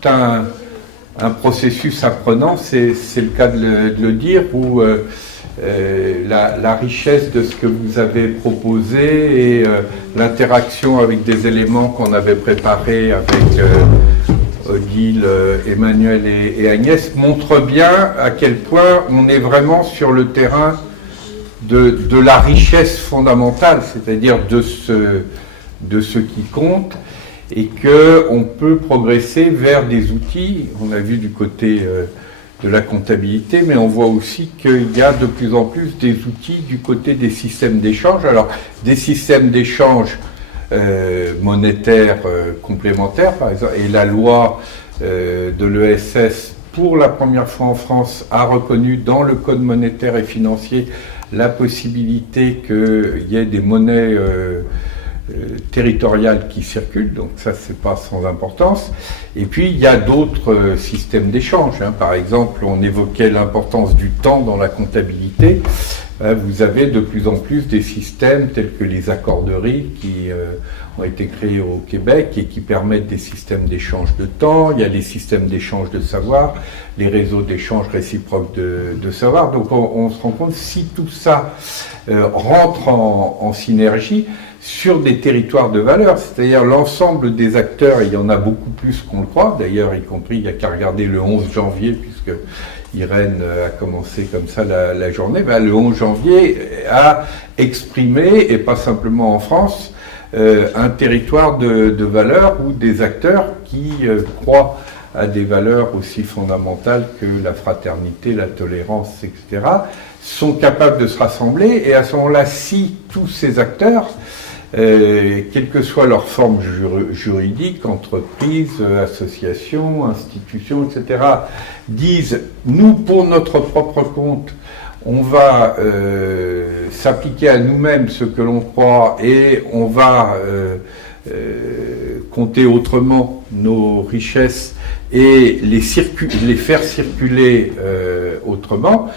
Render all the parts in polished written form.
tout un processus apprenant, c'est le cas de le dire, où la richesse de ce que vous avez proposé et l'interaction avec des éléments qu'on avait préparés avec Odile, Emmanuel et Agnès montre bien à quel point on est vraiment sur le terrain de la richesse fondamentale, c'est-à-dire de ce qui compte, et qu'on peut progresser vers des outils. On a vu du côté de la comptabilité, mais on voit aussi qu'il y a de plus en plus des outils du côté des systèmes d'échange. Alors, des systèmes d'échange monétaires complémentaires, par exemple, et la loi de l'ESS, pour la première fois en France, a reconnu dans le Code monétaire et financier la possibilité qu'il y ait des monnaies territoriales qui circulent, donc ça c'est pas sans importance. Et puis il y a d'autres systèmes d'échange, hein. Par exemple, on évoquait l'importance du temps dans la comptabilité. Vous avez de plus en plus des systèmes tels que les accorderies qui ont été créés au Québec et qui permettent des systèmes d'échange de temps. Il y a les systèmes d'échange de savoir, les réseaux d'échange réciproques de savoir. Donc on se rend compte, si tout ça rentre en synergie sur des territoires de valeur, c'est-à-dire l'ensemble des acteurs, et il y en a beaucoup plus qu'on le croit, d'ailleurs y compris, il n'y a qu'à regarder le 11 janvier, puisque Irène a commencé comme ça la journée, le 11 janvier a exprimé, et pas simplement en France, un territoire de valeurs où des acteurs qui croient à des valeurs aussi fondamentales que la fraternité, la tolérance, etc., sont capables de se rassembler. Et à ce moment-là, si tous ces acteurs, quelle que soit leur forme juridique, entreprise, association, institution, etc., disent, nous, pour notre propre compte, on va s'appliquer à nous-mêmes ce que l'on croit et on va compter autrement nos richesses et les faire circuler autrement,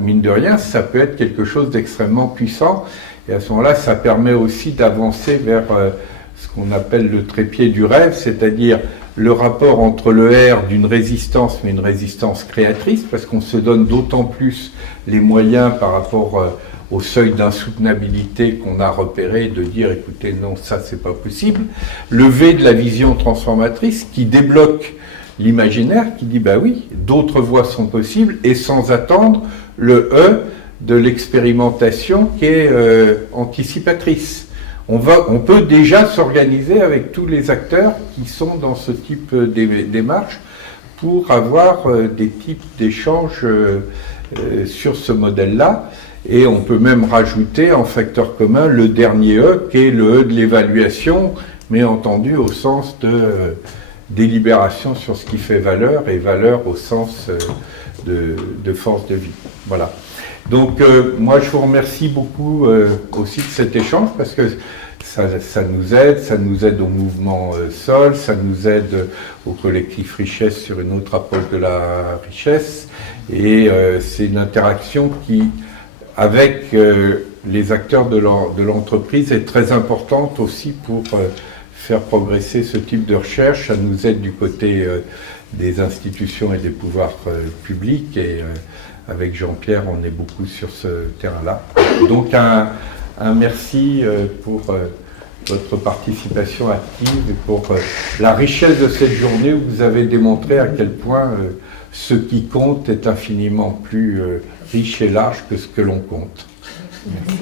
mine de rien, ça peut être quelque chose d'extrêmement puissant. Et à ce moment-là, ça permet aussi d'avancer vers ce qu'on appelle le trépied du rêve, c'est-à-dire le rapport entre le R d'une résistance, mais une résistance créatrice, parce qu'on se donne d'autant plus les moyens par rapport au seuil d'insoutenabilité qu'on a repéré, de dire, écoutez, non, ça, c'est pas possible. Le V de la vision transformatrice qui débloque l'imaginaire, qui dit, oui, d'autres voies sont possibles, et sans attendre le E de l'expérimentation qui est anticipatrice. On peut déjà s'organiser avec tous les acteurs qui sont dans ce type de démarche pour avoir des types d'échanges sur ce modèle-là. Et on peut même rajouter en facteur commun le dernier E, qui est le E de l'évaluation, mais entendu au sens de délibération sur ce qui fait valeur, et valeur au sens de force de vie. Voilà. Donc moi je vous remercie beaucoup aussi de cet échange, parce que ça nous aide au mouvement Sol, ça nous aide au collectif Richesse sur une autre approche de la richesse, et c'est une interaction qui, avec les acteurs de l'entreprise, est très importante aussi pour faire progresser ce type de recherche. Ça nous aide du côté des institutions et des pouvoirs publics, et avec Jean-Pierre, on est beaucoup sur ce terrain-là. Donc un merci pour votre participation active et pour la richesse de cette journée, où vous avez démontré à quel point ce qui compte est infiniment plus riche et large que ce que l'on compte. Merci.